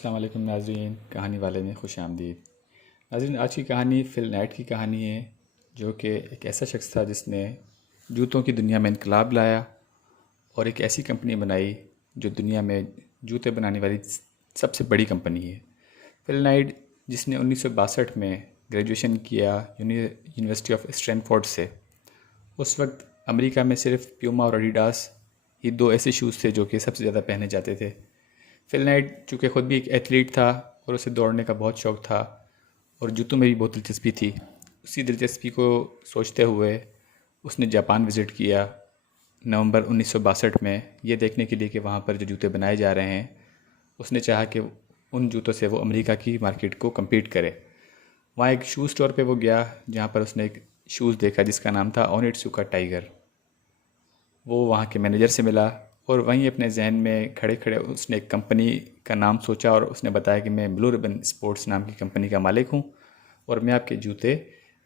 अस्सलाम वालेकुम नाज़रीन, कहानी वाले में खुश आमदीद। नाज़रीन, आज की कहानी फिल नाइट की कहानी है, जो कि एक ऐसा शख्स था जिसने जूतों की दुनिया में इनकलाब लाया और एक ऐसी कंपनी बनाई जो दुनिया में जूते बनाने वाली सबसे बड़ी कंपनी है। फिल नाइट, जिसने 1962 में ग्रेजुएशन किया यूनिवर्सिटी ऑफ स्टैनफोर्ड से। उस वक्त अमेरिका में सिर्फ प्यूमा और एडिडास ही दो ऐसे शूज़ थे जो कि सबसे ज़्यादा पहने जाते थे। फिल नाइट चूँकि ख़ुद भी एक एथलीट था और उसे दौड़ने का बहुत शौक़ था और जूतों में भी बहुत दिलचस्पी थी। उसी दिलचस्पी को सोचते हुए उसने जापान विज़िट किया नवंबर 1962 में, ये देखने के लिए कि वहाँ पर जो जूते बनाए जा रहे हैं, उसने चाहा कि उन जूतों से वो अमेरिका की मार्केट को कम्पीट करे। वहाँ एक शूज़ स्टोर पे वो गया जहाँ पर उसने एक शूज़ देखा जिसका नाम था ओनिट्सुका टाइगर। वो वहाँ के मैनेजर से मिला और वहीं अपने जहन में खड़े खड़े उसने एक कंपनी का नाम सोचा और उसने बताया कि मैं ब्लू रिबन स्पोर्ट्स नाम की कंपनी का मालिक हूँ और मैं आपके जूते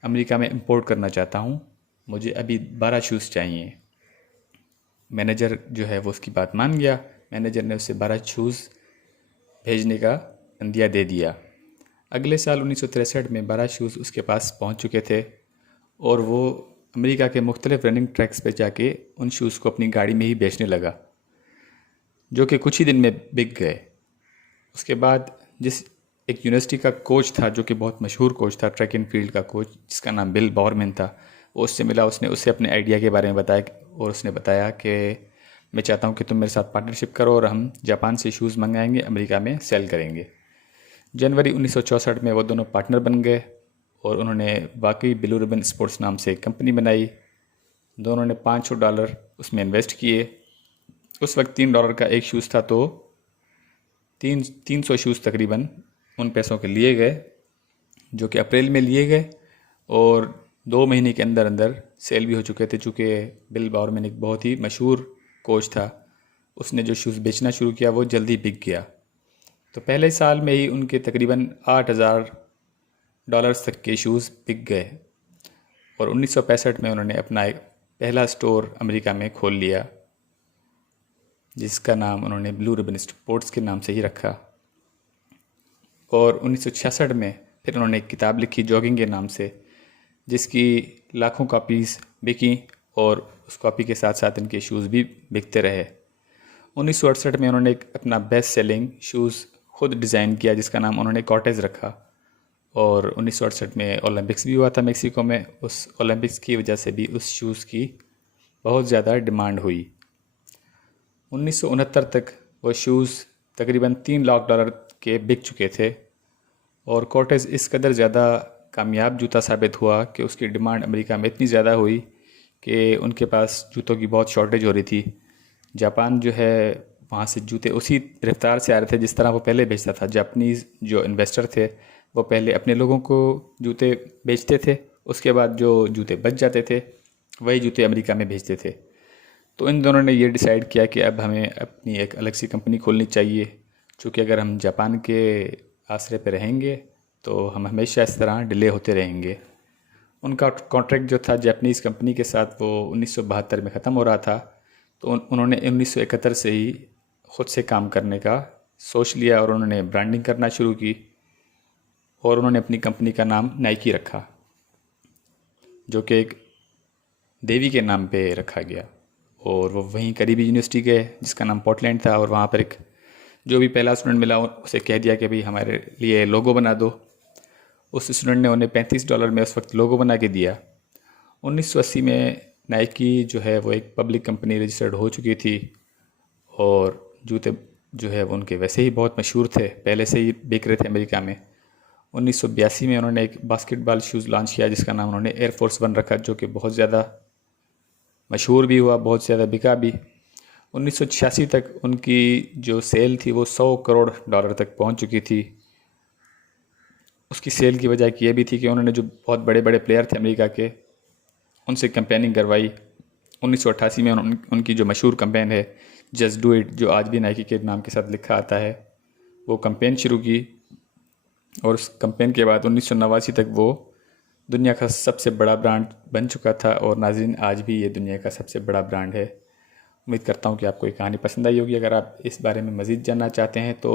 अमेरिका में इंपोर्ट करना चाहता हूँ। मुझे अभी 12 शूज़ चाहिए। मैनेजर जो है वो उसकी बात मान गया। मैनेजर ने उसे 12 शूज़ भेजने का अंदिया दे दिया। अगले साल 1963 में 12 शूज़ उसके पास पहुँच चुके थे और वो अमेरिका के मुख्तलिफ रनिंग ट्रैक्स पे जाके उन शूज़ को अपनी गाड़ी में ही बेचने लगा, जो कि कुछ ही दिन में बिक गए। उसके बाद जिस एक यूनिवर्सिटी का कोच था, जो कि बहुत मशहूर कोच था, ट्रैक एंड फील्ड का कोच, जिसका नाम बिल बॉरमैन था, वो उससे मिला। उसने उसे अपने आइडिया के बारे में बताया और उसने बताया कि मैं चाहता हूँ कि तुम मेरे साथ पार्टनरशिप करो और हम जापान से शूज़ मंगाएंगे, अमेरिका में सेल करेंगे। जनवरी 1964 में वो दोनों पार्टनर बन गए और उन्होंने वाकई ब्लू रिबन स्पोर्ट्स नाम से एक कंपनी बनाई। दोनों ने $500 उसमें इन्वेस्ट किए। उस वक्त $3 का एक शूज़ था, तो 300 शूज़ तकरीबन उन पैसों के लिए गए, जो कि अप्रैल में लिए गए और 2 महीने के अंदर अंदर सेल भी हो चुके थे। चूँकि बिल बॉरमैन एक बहुत ही मशहूर कोच था, उसने जो शूज़ बेचना शुरू किया वो जल्दी बिक गया। तो पहले साल में ही उनके तकरीबन $8,000 तक के शूज़ बिक गए और 1965 में उन्होंने अपना एक पहला स्टोर अमेरिका में खोल लिया, जिसका नाम उन्होंने ब्लू रिबन स्पोर्ट्स के नाम से ही रखा। और 1966 में फिर उन्होंने एक किताब लिखी जॉगिंग के नाम से, जिसकी लाखों कॉपीज़ बिकी और उस कॉपी के साथ साथ इनके शूज़ भी बिकते रहे। 1968 में उन्होंने एक अपना बेस्ट सेलिंग शूज़ खुद डिज़ाइन किया, जिसका नाम उन्होंने कॉटेज रखा। और 1968 में ओलंपिक्स भी हुआ था मेक्सिको में। उस ओलंपिक्स की वजह से भी उस शूज़ की बहुत ज़्यादा डिमांड हुई। 1969 तक वो शूज़ तकरीबन $3 लाख के बिक चुके थे और कॉटेज इस कदर ज़्यादा कामयाब जूता साबित हुआ कि उसकी डिमांड अमेरिका में इतनी ज़्यादा हुई कि उनके पास जूतों की बहुत शॉर्टेज हो रही थी। जापान जो है, वहाँ से जूते उसी रफ्तार से आ रहे थे जिस तरह वो पहले बेचता था। जापानीज़ जो इन्वेस्टर थे वो पहले अपने लोगों को जूते बेचते थे, उसके बाद जो जूते बच जाते थे वही जूते अमेरिका में भेजते थे। तो इन दोनों ने ये डिसाइड किया कि अब हमें अपनी एक अलग सी कंपनी खोलनी चाहिए, क्योंकि अगर हम जापान के आसरे पे रहेंगे तो हम हमेशा इस तरह डिले होते रहेंगे। उनका कॉन्ट्रैक्ट जो था जापानीज़ कंपनी के साथ वो 1972 में ख़त्म हो रहा था, तो उन्होंने 1971 से ही ख़ुद से काम करने का सोच लिया और उन्होंने ब्रांडिंग करना शुरू की और उन्होंने अपनी कंपनी का नाम नाइकी रखा, जो कि एक देवी के नाम पे रखा गया। और वो वहीं करीबी यूनिवर्सिटी गए जिसका नाम पोर्टलैंड था और वहाँ पर एक जो भी पहला स्टूडेंट मिला उसे कह दिया कि भाई हमारे लिए लोगो बना दो। उस स्टूडेंट ने उन्हें $35 में उस वक्त लोगो बना के दिया। 1980 में नाइकी जो है वो एक पब्लिक कंपनी रजिस्टर्ड हो चुकी थी और जूते जो है वो उनके वैसे ही बहुत मशहूर थे, पहले से ही बिक रहे थे अमेरिका में। 1982 में उन्होंने एक बास्केटबॉल शूज़ लॉन्च किया जिसका नाम उन्होंने एयरफोर्स 1 रखा, जो कि बहुत ज़्यादा मशहूर भी हुआ, बहुत ज़्यादा बिका भी। 1986 तक उनकी जो सेल थी वो $100 करोड़ तक पहुंच चुकी थी। उसकी सेल की वजह ये भी थी कि उन्होंने जो बहुत बड़े बड़े प्लेयर थे अमेरिका के, उनसे कैंपेनिंग करवाई। 1988 में उनकी जो मशहूर कैंपेन है जस्ट डू इट, जो आज भी नाइकी के नाम के साथ लिखा आता है, वो कैंपेन शुरू की। और उस कैंपेन के बाद 1989 तक वो दुनिया का सबसे बड़ा ब्रांड बन चुका था और नाज़रीन आज भी ये दुनिया का सबसे बड़ा ब्रांड है। उम्मीद करता हूँ कि आपको ये कहानी पसंद आई होगी। अगर आप इस बारे में मज़ीद जानना चाहते हैं तो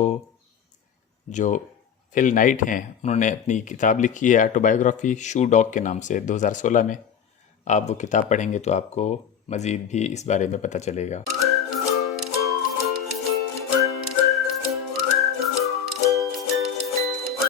जो फिल नाइट हैं, उन्होंने अपनी किताब लिखी है ऑटोबायोग्राफी शू डॉग के नाम से 2016 में। आप वो किताब पढ़ेंगे तो आपको मज़ीद भी इस बारे में पता चलेगा।